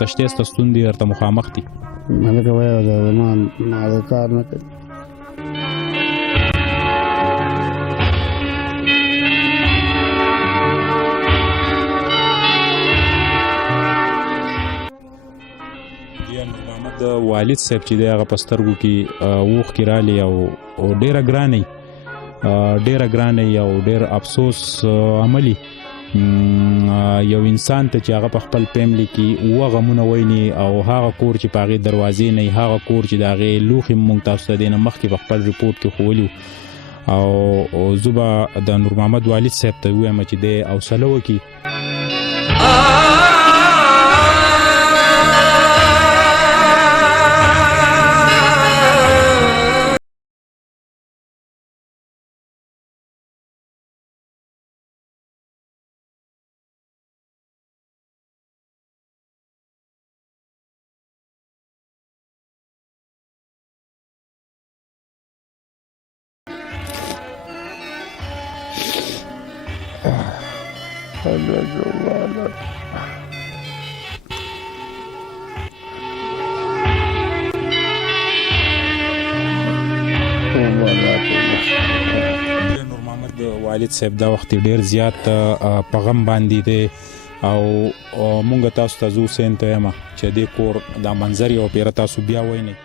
تشته ست ستوندې ورته مخامخ دي. هلکه وایه ما د کار نه کوي. د والد صاحب چې دی هغه په سترګو کې اوښکې رالي او ډېره ګرانه او ډېر افسوس عملي یو انسان ته چې هغه په خپل فیملی کې اوه غمونه ویني او هغه کور چې په هغې دروازې نه هغه کور چې د هغې لوښي مونږ تاسو ته دې نه مخکې په خپل ریپورټ کې ښوولي او زه به د نور محمد والد صاحب ته ووایم چې دی حوصله وکړي. نور محمد والد صاحب دا وخت ډیر زیات په غم باندې دی او مونږ تاسو ته زو سین ته یم چې د کور دا منظر یو پیر تاسو بیا وینئ.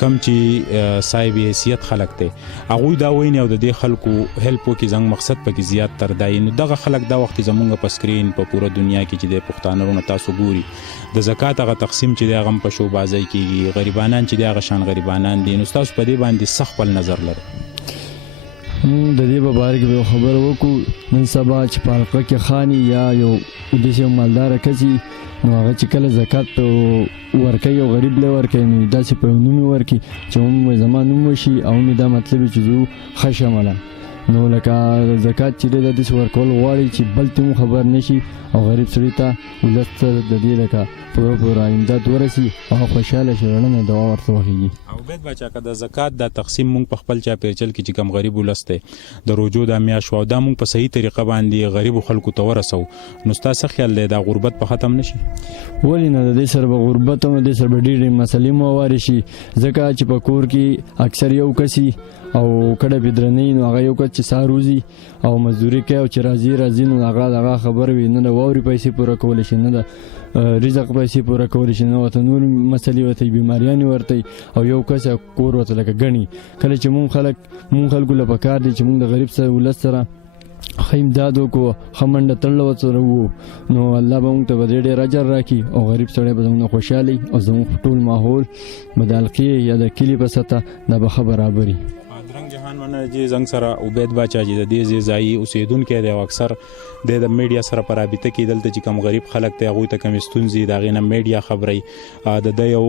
کم چې صاحب حیثیت خلک ته هغه دا ویني او د دې خلکو هیلپ وکي زنګ مقصد پکې زیات تر دی نو دغه خلک دا وخت زمونږ په سکرین په پوره دنیا کې چې د پښتانه تاسو ګوري د زکات هغه تقسیم چې د غم په شو بازی کیږي غریبانان چې د غشان غریبانان دي نو تاسو په دې باندې سخت خپل نظر لري. د دې په باره کې خبر وکړو نن سبا چې په حلقه کې خاني یا یو داسې مالدار کسي نو هغه چې کله زکات ورکوي او غریب له ورکوي نو داسې په نوم ورکوي چې هم زما نوم وشي او نو دا مطلب چې زه ښه شمله نو لکه زکات چې دی د داسې ورکول غواړي چې بل ته مو خبر نشي او غریب سړي ته ولس ته د دې لکه پوره امداد ورسي او خوشحاله شي ورنه دعا ورته وکړي. او بید بچا که د زکات د تقسیم مونږ په خپل چا پیرچل کې چې کم غریب ولس دی د روزو د میاشتو او دا مونږ په صحیح طریقه باندې غریب خلکو ته ورسو نو تاسو خیال دی دا غربت په ختم نشي؟ ولې نه د دې سره به غربت هم د سره ډېرې مسلې مو واري شي ځکه چې په کور کې اکثر یو کسي او کډه بدرنی نو هغه یو کس چې ساروزي او مزدوري کوي او چې راځي نو هغه خبر وي نه د ووري پیسې پوره کول شي نه د رزق پیسې پوره کول شي نه وته نور مسلې وته بیماریان ورته او یو کس کور وته لکه غني کله چې مونږ خلکو له پکار دي چې مونږ د غریب سره ولس سره خیم دادو کو خمنډ تړلو سره وو نو الله به موږ ته ډېر اجر راکړي او غریب سړی به زموږ خوشحالي او زموږ ټول ماحول بدلقي یا د کلی په سطح د به برابري. درنګ جهان منجي زنګ سره عبید باچا چې د دې ځای اوسیدونکو دی او اکثر د میډیا سره په رابطه کې دلته چې کم غریب خلک ته هغه ته کم ستونزې دا غینه میډیا خبري د یو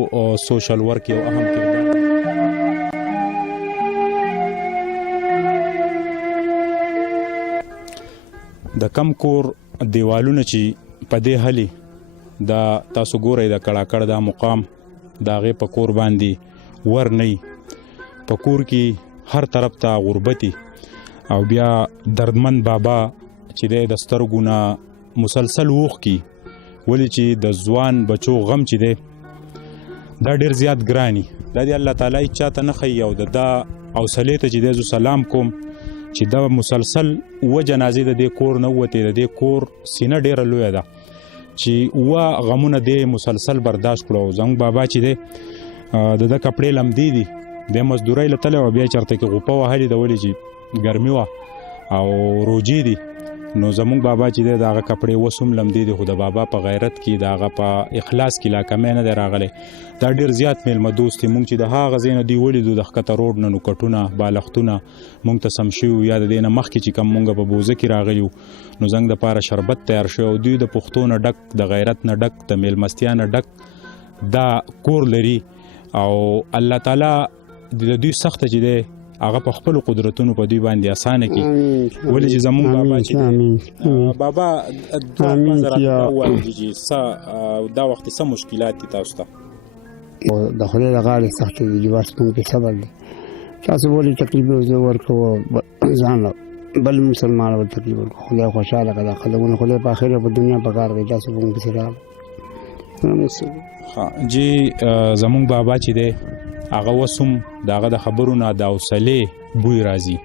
سوشل ورک یو اهم کردار د کم کور دیوالونه چې په دې حالي دا تاسو ګورئ د کړه دا مقام دا غي په کور باندې ور نه په کور کې هر طرف ته غربتي او بیا دردمن بابا چې د سترګونه مسلسل وښ کی ولی چې د ځوان بچو غم چې دی دا ډیر زیات ګرانی دا دی الله تعالی چاته نه خي او دا حوصله ته چې د سلام کوم چې دا مسلسل و جنازې د کور نه وته د کور سینه ډیره لوی ده چې و غمونه د مسلسل برداشت کړو زنګ بابا چې د کپڑے لمدي دي د مزدوري لته او بیا چرته کې غوپه وهلي د ولې چې ګرمي وا او روجي دي نو زمونږ بابا چې دغه کپڑے وسوم لمدي دي خو د بابا په غیرت کې دغه په اخلاص کې لا کمه نه راغله دا ډیر زیات میلمه دوستي مونږ چې د هغه زینو دی ولیدو د خطر روډ نه کټونه بالښتونه مونږ ته سم شو یا د دینه مخ کې چې کم مونږ په بوزه کې راغلیو نو زنګ د پاره شربت تیار شو دوی د پښتون ډک د غیرت نه ډک د میلمستیا نه ډک دا کور لري او الله تعالی د دوی سخت چې دی هغه په خپل قدرتونو په دوی باندې اسانه کی ولې چې زمون بابا چې بابا دا وایي چې دا وخت سم مشکلات دي تاسو ته د خدای د غاړې سخت دي جواز مونږ کې صبر دی تاسو ولې تکلیف ورکوه ځان له بل مسلمان ول تکلیف ورکوه خدای خوشحاله کړه خلکونه خدای په آخرت په دنیا په کار کوي تاسو مونږ پسې راغله جی زمونږ بابا چې دی هغه وسوم دغه د خبرو نه د حوصلې بوی راځي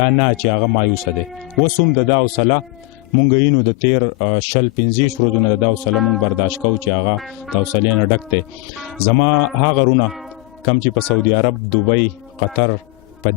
دا نه چې هغه مایوسه دی وسوم د حوصله مونږ یینو د تیر شل 15 ورځې نه د حوصله مونږ برداشت کوو چې هغه د حوصلې نه ډک دی زما هغه رونه کم چې په سعودي عرب دوبۍ قطر په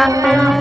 Thank you.